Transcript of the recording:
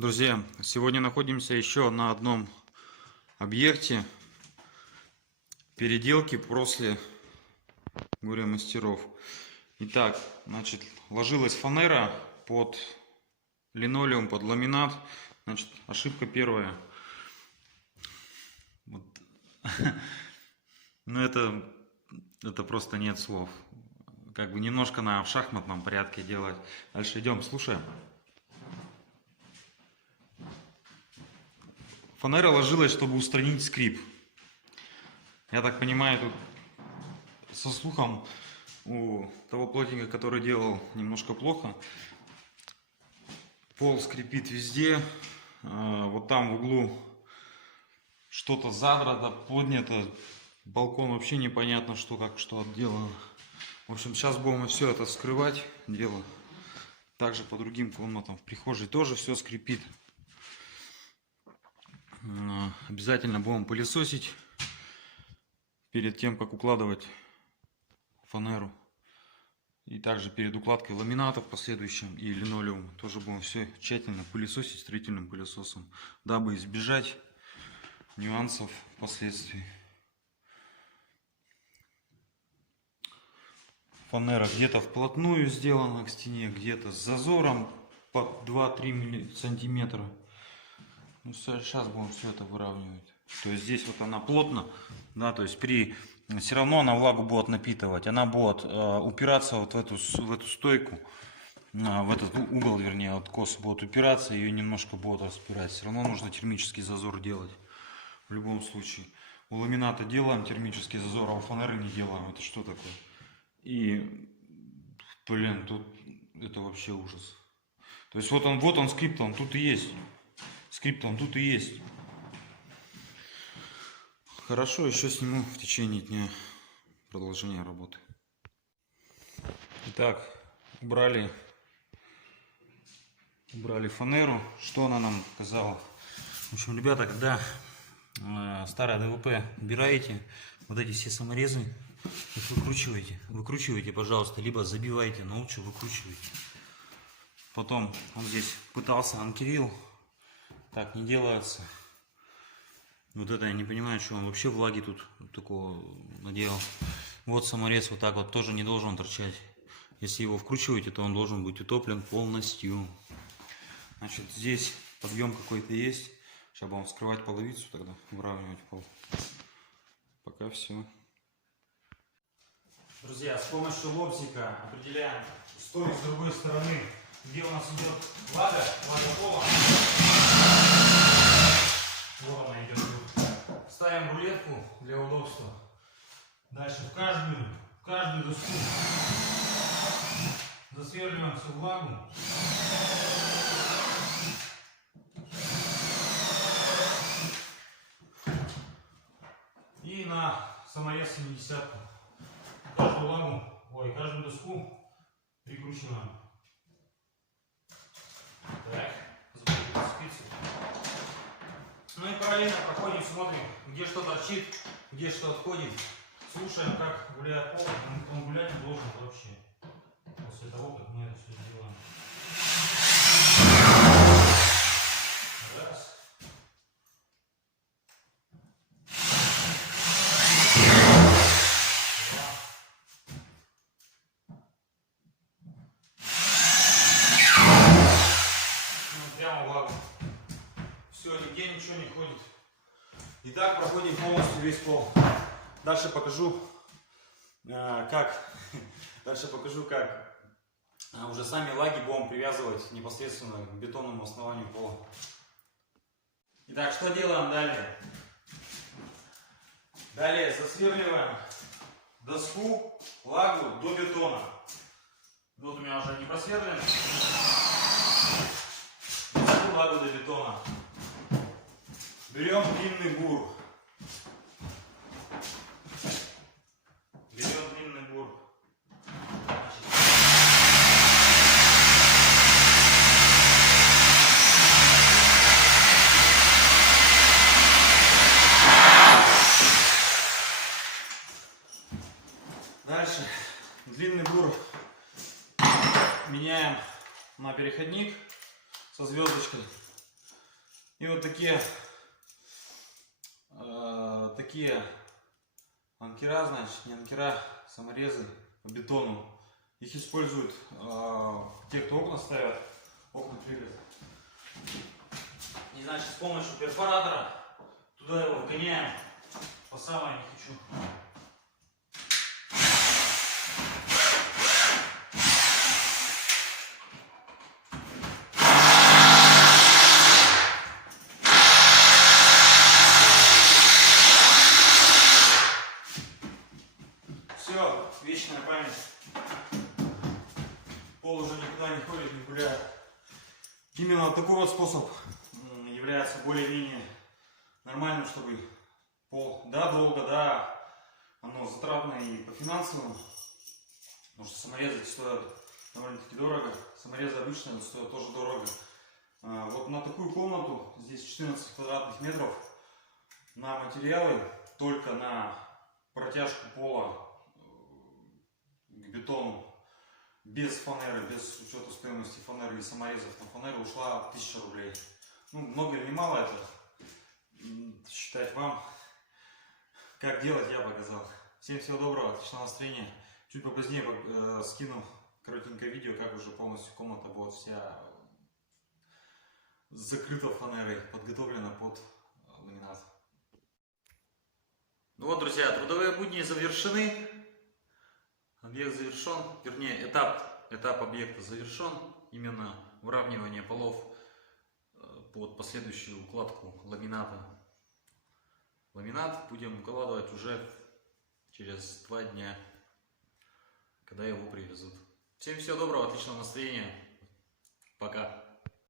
Друзья, сегодня находимся еще на одном объекте переделки после горя мастеров. Итак, значит, ложилась фанера под линолеум, под ламинат. Значит, ошибка первая. Вот. Ну это просто нет слов. Как бы немножко надо в шахматном порядке делать. Дальше идем, слушаем. Фанера ложилась, чтобы устранить скрип. Я так понимаю, тут со слухом у того плотника, который делал, немножко плохо. Пол скрипит везде. Вот там в углу что-то задрато, поднято. Балкон вообще непонятно, что как что отделано. В общем, сейчас будем все это вскрывать дело. Также по другим комнатам. В прихожей тоже все скрипит. Обязательно будем пылесосить перед тем, как укладывать фанеру. И также перед укладкой ламината в последующем и линолеум тоже будем все тщательно пылесосить строительным пылесосом, дабы избежать нюансов впоследствии. Фанера где-то вплотную сделана к стене, где-то с зазором под 2-3 сантиметра. Ну, сейчас будем все это выравнивать. То есть здесь вот она плотно, да, то есть все равно она влагу будет напитывать, она будет упираться вот в эту стойку, в этот угол, вернее, откос будет упираться, ее немножко будет распирать. Все равно нужно термический зазор делать в любом случае. У ламината делаем термический зазор, а у фанеры не делаем. Это что такое? И, блин, тут это вообще ужас. То есть вот он скрипт, он тут и есть. Скрипт он тут и есть. Хорошо, еще сниму в течение дня продолжение работы. Итак, убрали фанеру. Что она нам сказала? В общем, ребята, когда старое ДВП убираете, вот эти все саморезы, их выкручивайте, пожалуйста, либо забивайте, но лучше выкручивайте. Потом он здесь пытался анкерил. Так не делается. Вот это я не понимаю, что он вообще влаги тут такого наделал. Вот саморез вот так вот тоже не должен торчать. Если его вкручиваете, то он должен быть утоплен полностью. Значит, здесь подъем какой-то есть. Сейчас будем вскрывать половицу, тогда выравнивать пол. Пока все. Друзья, с помощью лобзика определяем с той и с другой стороны, где у нас идет влага пола. Вот она идет. Ставим рулетку для удобства. Дальше в каждую доску засверливаем всю влагу. И на саморез 70-ку. Каждую доску прикручиваем. Так, забудем спицу. Ну и параллельно проходим, смотрим, где что торчит, где что отходит. Слушаем, как гуляет пол. Он гулять не должен вообще. После того, как мы это все сделаем. Раз. Все, нигде ничего не ходит. И так проходим полностью весь пол. Дальше покажу, как уже сами лаги будем привязывать непосредственно к бетонному основанию пола. Итак, что делаем далее? Далее засверливаем доску, лагу до бетона. Вот у меня уже не просверлено. Доску, лагу до бетона. Берем длинный бур. Дальше длинный бур меняем на переходник со звездочкой. И вот такие анкера, значит, не анкера, саморезы по бетону. Их используют те, кто окна ставят, окна клеят. И значит, с помощью перфоратора туда его вгоняем по самое не хочу. Все, вечная память. Пол уже никуда не ходит, не гуляет. Именно такой вот способ является более-менее нормальным, чтобы пол, да, долго, да, оно затратно и по финансовому, потому что саморезы стоят довольно-таки дорого, саморезы обычные стоят тоже дорого. Вот на такую комнату, здесь 14 квадратных метров, на материалы, только на протяжку пола к бетону, без фанеры, без учета стоимости фанеры и саморезов на фанеру ушла 1000 рублей. Ну, много или мало это, считать вам. Как делать, я показал. Всем всего доброго, отличного настроения. Чуть попозднее скину коротенькое видео, как уже полностью комната будет вся закрыта фанерой, подготовлена под ламинат. Ну вот, друзья, трудовые будни завершены. Объект завершен, вернее, этап объекта завершен. Именно выравнивание полов под последующую укладку ламината. Ламинат будем укладывать уже через 2 дня, когда его привезут. Всем всего доброго, отличного настроения. Пока.